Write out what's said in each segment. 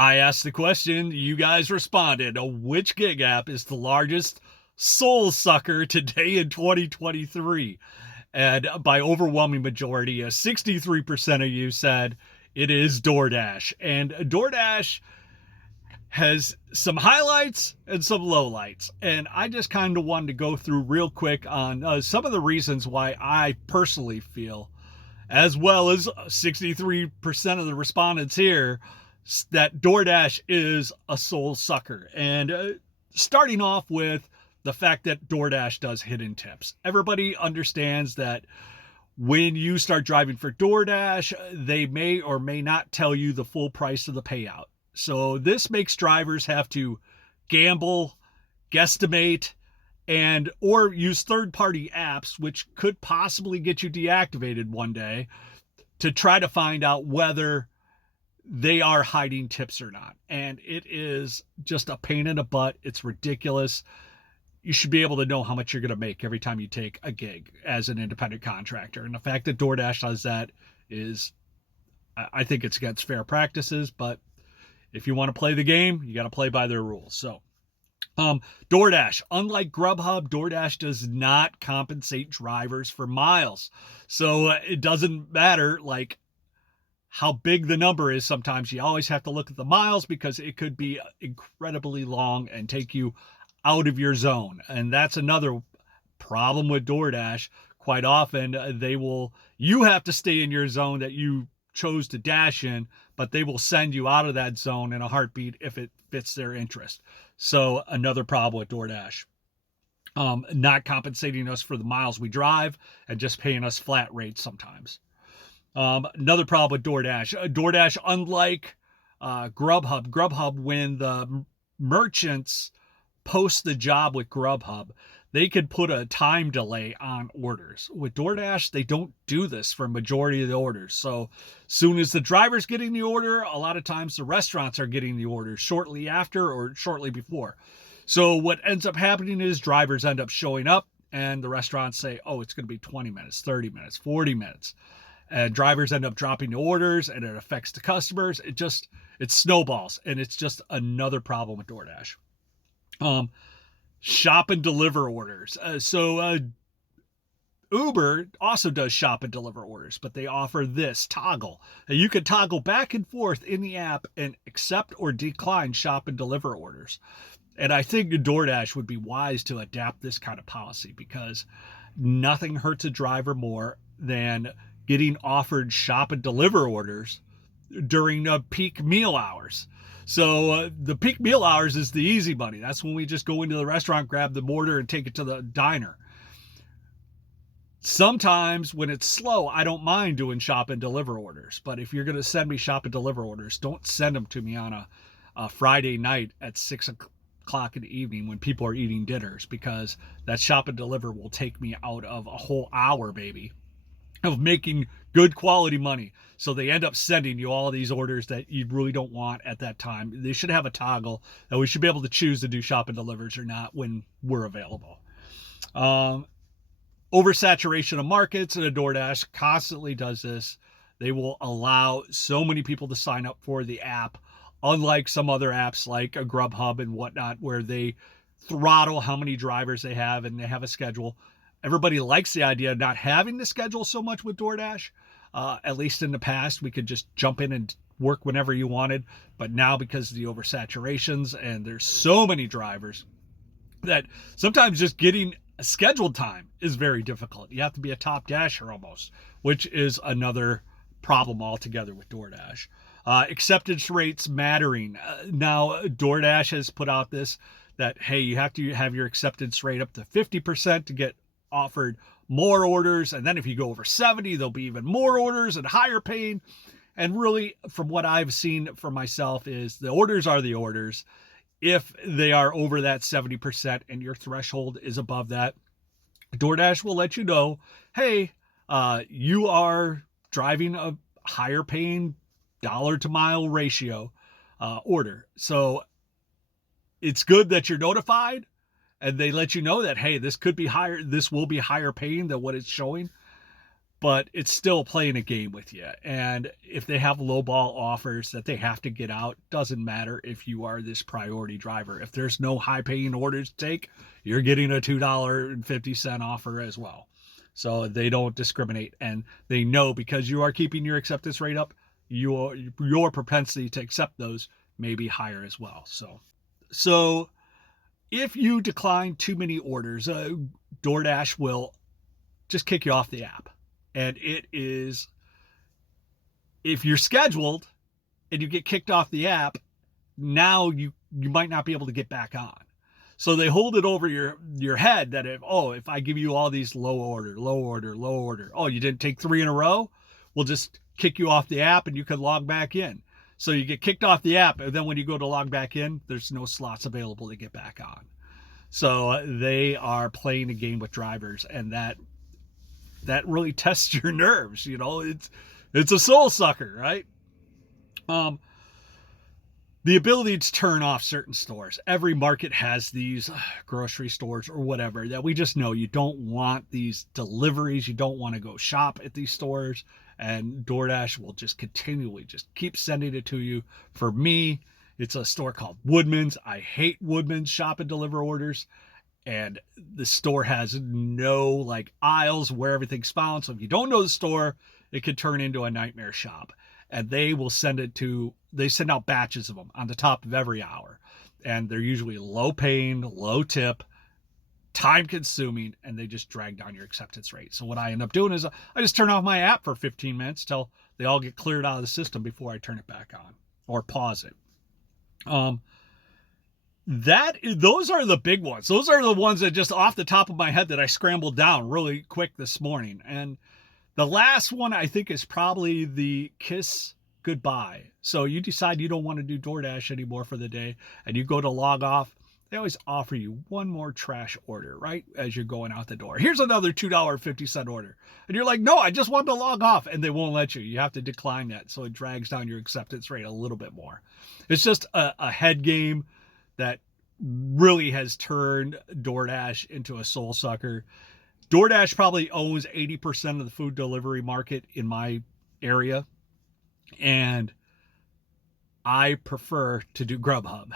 I asked the question, you guys responded. Which gig app is the largest soul sucker today in 2023? And by overwhelming majority, 63% of you said it is Doordash. And Doordash has some highlights and some lowlights. And I just kind of wanted to go through real quick on some of the reasons why I personally feel, as well as 63% of the respondents here, that DoorDash is a soul sucker. And starting off with the fact that DoorDash does hidden tips. Everybody understands that when you start driving for DoorDash, they may or may not tell you the full price of the payout. So this makes drivers have to gamble, guesstimate, and or use third-party apps, which could possibly get you deactivated one day, to try to find out whether they are hiding tips or not. And it is just a pain in the butt. It's ridiculous. You should be able to know how much you're going to make every time you take a gig as an independent contractor. And the fact that DoorDash does that is, I think it's against fair practices, but if you want to play the game, you got to play by their rules. So DoorDash, unlike Grubhub, DoorDash does not compensate drivers for miles. So it doesn't matter like how big the number is. Sometimes you always have to look at the miles because it could be incredibly long and take you out of your zone. And that's another problem with DoorDash. Quite often you have to stay in your zone that you chose to dash in, but they will send you out of that zone in a heartbeat if it fits their interest. So another problem with DoorDash. Not compensating us for the miles we drive and just paying us flat rates sometimes. Another problem with DoorDash, unlike Grubhub, when the merchants post the job with Grubhub, they could put a time delay on orders. With DoorDash, they don't do this for a majority of the orders. So soon as the driver's getting the order, a lot of times the restaurants are getting the order shortly after or shortly before. So what ends up happening is drivers end up showing up and the restaurants say, oh, it's going to be 20 minutes, 30 minutes, 40 minutes. And drivers end up dropping the orders and it affects the customers. It snowballs, and it's just another problem with DoorDash. Shop and deliver orders. Uber also does shop and deliver orders, but they offer this toggle. You can toggle back and forth in the app and accept or decline shop and deliver orders. And I think DoorDash would be wise to adapt this kind of policy, because nothing hurts a driver more than getting offered shop and deliver orders during peak meal hours. So the peak meal hours is the easy money. That's when we just go into the restaurant, grab the order, and take it to the diner. Sometimes when it's slow, I don't mind doing shop and deliver orders. But if you're going to send me shop and deliver orders, don't send them to me on a Friday night at 6 o'clock in the evening when people are eating dinners, because that shop and deliver will take me out of a whole hour, baby, of making good quality money. So they end up sending you all these orders that you really don't want at that time. They should have a toggle that we should be able to choose to do shop and delivers or not when we're available. Oversaturation of markets, and DoorDash constantly does this. They will allow so many people to sign up for the app, unlike some other apps like a Grubhub and whatnot, where they throttle how many drivers they have and they have a schedule. Everybody likes the idea of not having the schedule so much with DoorDash. At least in the past, we could just jump in and work whenever you wanted. But now, because of the oversaturations and there's so many drivers, that sometimes just getting a scheduled time is very difficult. You have to be a top dasher almost, which is another problem altogether with DoorDash. Acceptance rates mattering. Now, DoorDash has put out this that, hey, you have to have your acceptance rate up to 50% to get offered more orders, and then if you go over 70, there'll be even more orders and higher paying. And really, from what I've seen for myself, is the orders are the orders. If they are over that 70% and your threshold is above that, DoorDash will let you know, hey, you are driving a higher paying dollar to mile ratio order. So it's good that you're notified, and they let you know that, hey, this could be higher, this will be higher paying than what it's showing. but it's still playing a game with you. And if they have lowball offers that they have to get out, doesn't matter if you are this priority driver. If there's no high paying orders to take, you're getting a $2.50 offer as well. So they don't discriminate, and they know because you are keeping your acceptance rate up, your propensity to accept those may be higher as well. So if you decline too many orders, DoorDash will just kick you off the app. And it is, if you're scheduled and you get kicked off the app, now you might not be able to get back on. So they hold it over your head that if I give you all these low order, oh, you didn't take 3 in a row, we'll just kick you off the app and you can log back in. So you get kicked off the app, and then when you go to log back in, there's no slots available to get back on. So they are playing a game with drivers, and that really tests your nerves. It's a soul sucker, right? The ability to turn off certain stores. Every market has these grocery stores or whatever that we just know you don't want these deliveries. You don't want to go shop at these stores, and DoorDash will just continually just keep sending it to you. For me, it's a store called Woodman's. I hate Woodman's shop and deliver orders. And the store has no aisles where everything's found. So if you don't know the store, it could turn into a nightmare shop. And they send out batches of them on the top of every hour. And they're usually low paying, low tip, time consuming, and they just drag down your acceptance rate. So what I end up doing is I just turn off my app for 15 minutes till they all get cleared out of the system before I turn it back on or pause it. Those are the big ones. Those are the ones that just off the top of my head that I scrambled down really quick this morning. And the last one I think is probably the kiss goodbye. So you decide you don't want to do DoorDash anymore for the day, and you go to log off. They always offer you one more trash order, right? As you're going out the door. Here's another $2.50 order. And you're like, no, I just want to log off. And they won't let you. You have to decline that. So it drags down your acceptance rate a little bit more. It's just a head game that really has turned DoorDash into a soul sucker. DoorDash probably owns 80% of the food delivery market in my area. And I prefer to do Grubhub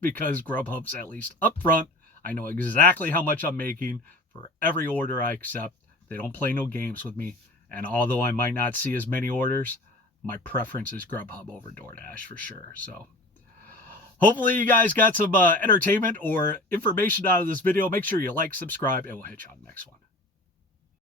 because Grubhub's at least upfront. I know exactly how much I'm making for every order I accept. They don't play no games with me. And although I might not see as many orders, my preference is Grubhub over DoorDash for sure. So hopefully you guys got some entertainment or information out of this video. Make sure you like, subscribe, and we'll hit you on the next one.